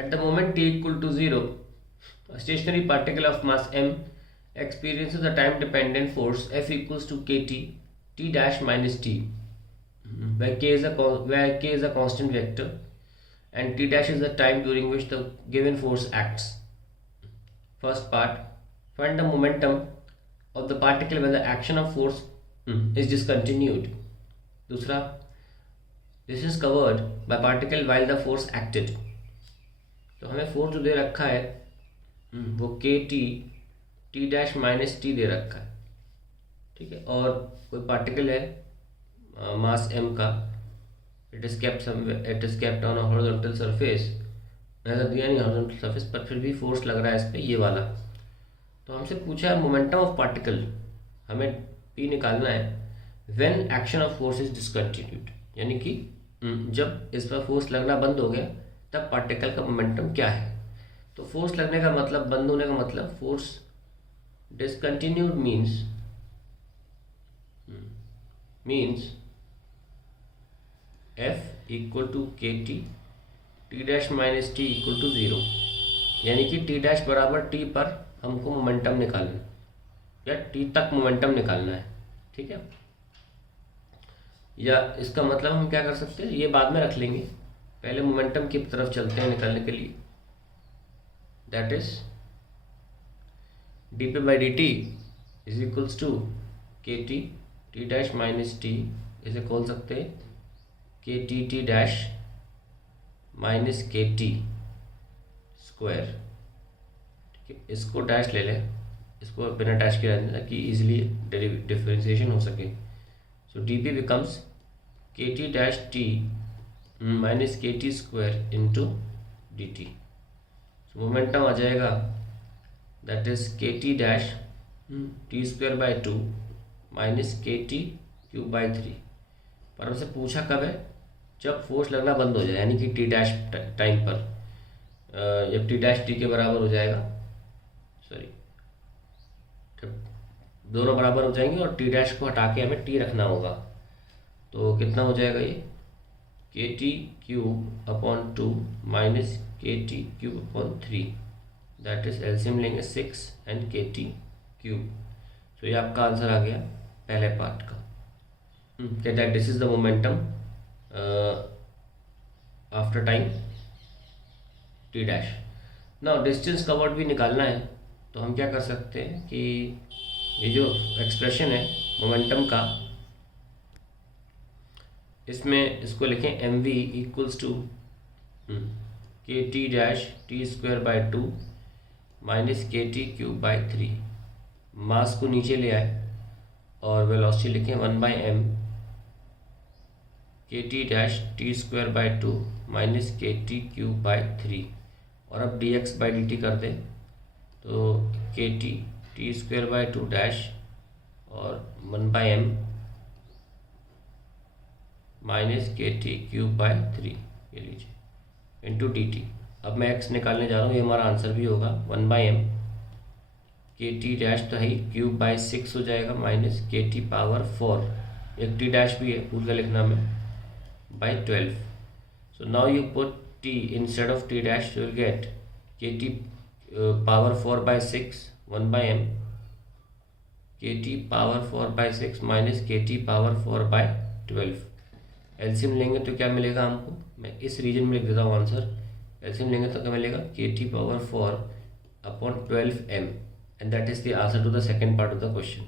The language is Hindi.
At the moment t equal to 0, a stationary particle of mass m experiences a time dependent force F equals to kt t dash minus t, where k is a constant vector and t dash is the time during which the given force acts. First part, find the momentum of the particle when the action of force is discontinued. दूसरा, this is covered by particle while the force acted. तो हमें फोर्स जो दे रखा है वो के टी डैश माइनस टी दे रखा है, ठीक है। और कोई पार्टिकल है मास m का, it is kept on a horizontal surface, ऐसा दिया नहीं हॉरिजॉन्टल सरफेस पर, फिर भी फोर्स लग रहा है इस पर ये वाला। तो हमसे पूछा है मोमेंटम ऑफ पार्टिकल, हमें p निकालना है when action of force is discontinued, यानी कि जब इस पर फोर्स लगना बंद हो गया तब पार्टिकल का मोमेंटम क्या है। तो फोर्स लगने का मतलब, बंद होने का मतलब, force discontinued means F equal to के T dash minus t equal to 0, यानी कि टी डैश बराबर टी पर हमको मोमेंटम निकालना या टी तक मोमेंटम निकालना है, ठीक है। या इसका मतलब हम क्या कर सकते हैं, ये बाद में रख लेंगे, पहले मोमेंटम की तरफ चलते हैं निकालने के लिए। That is D P by D T is equals to के टी डैश माइनस टी, इसे खोल सकते हैं के टी डैश माइनस के टी स्क्वायर, ठीक है। इसको डैश ले लें, इसको बिना डैश के रहने ताकि इजीली डिफरेंशिएशन हो सके। So d p becomes k T dash t minus के T square into d t. Momentum आ जाएगा that is k T dash t square by 2 minus के टी क्यूब बाई 3। पर हमसे पूछा कब है, जब फोर्स लगना बंद हो जाए, यानी कि टी डैश टाइम पर, जब टी डैश टी के बराबर हो जाएगा, सॉरी, जब दोनों बराबर हो जाएंगे और टी डैश को हटा के हमें टी रखना होगा। तो कितना हो जाएगा ये, के टी क्यूब अपॉन 2 माइनस के t cube upon 3, that is LCM लेंगे 6 एंड के टी क्यूब। तो ये आपका आंसर आ गया पहले पार्ट का, that this is the momentum after time T dash. Now distance covered भी निकालना है, तो हम क्या कर सकते हैं कि ये जो एक्सप्रेशन है मोमेंटम का, इसमें इसको लिखें एम वी इक्वल्स टू के T dash t square by 2 minus के टी क्यूब बाई 3। मास को नीचे ले आए और वेलोसिटी लिखें 1 by m k T dash t square by 2 minus के टी क्यूब बाई 3। और अब D x by D T कर दें, तो के टी स्क्वायर बाई 2 डैश और 1 बाई एम माइनस के टी क्यूब बाई 3, ये लीजिए, इंटू डी टी। अब मैं एक्स निकालने जा रहा हूँ, ये हमारा आंसर भी होगा 1 by m k T dash तो है ही, क्यूब बाई 6 हो जाएगा, माइनस के टी पावर 4, एक टी डैश भी है भूल के लिखना में, by 12। So now you put t instead of t dash, you will get k T power 4 by 6 1 by m k T power 4 by 6 minus के टी पावर 4 बाई 12। एलसीएम लेंगे तो क्या मिलेगा हमको, मैं इस रीजन में लिख देता हूँ आंसर। एलसीएम लेंगे तो क्या मिलेगा, K T power 4 upon 12 M, and that is the answer to the second part of the question.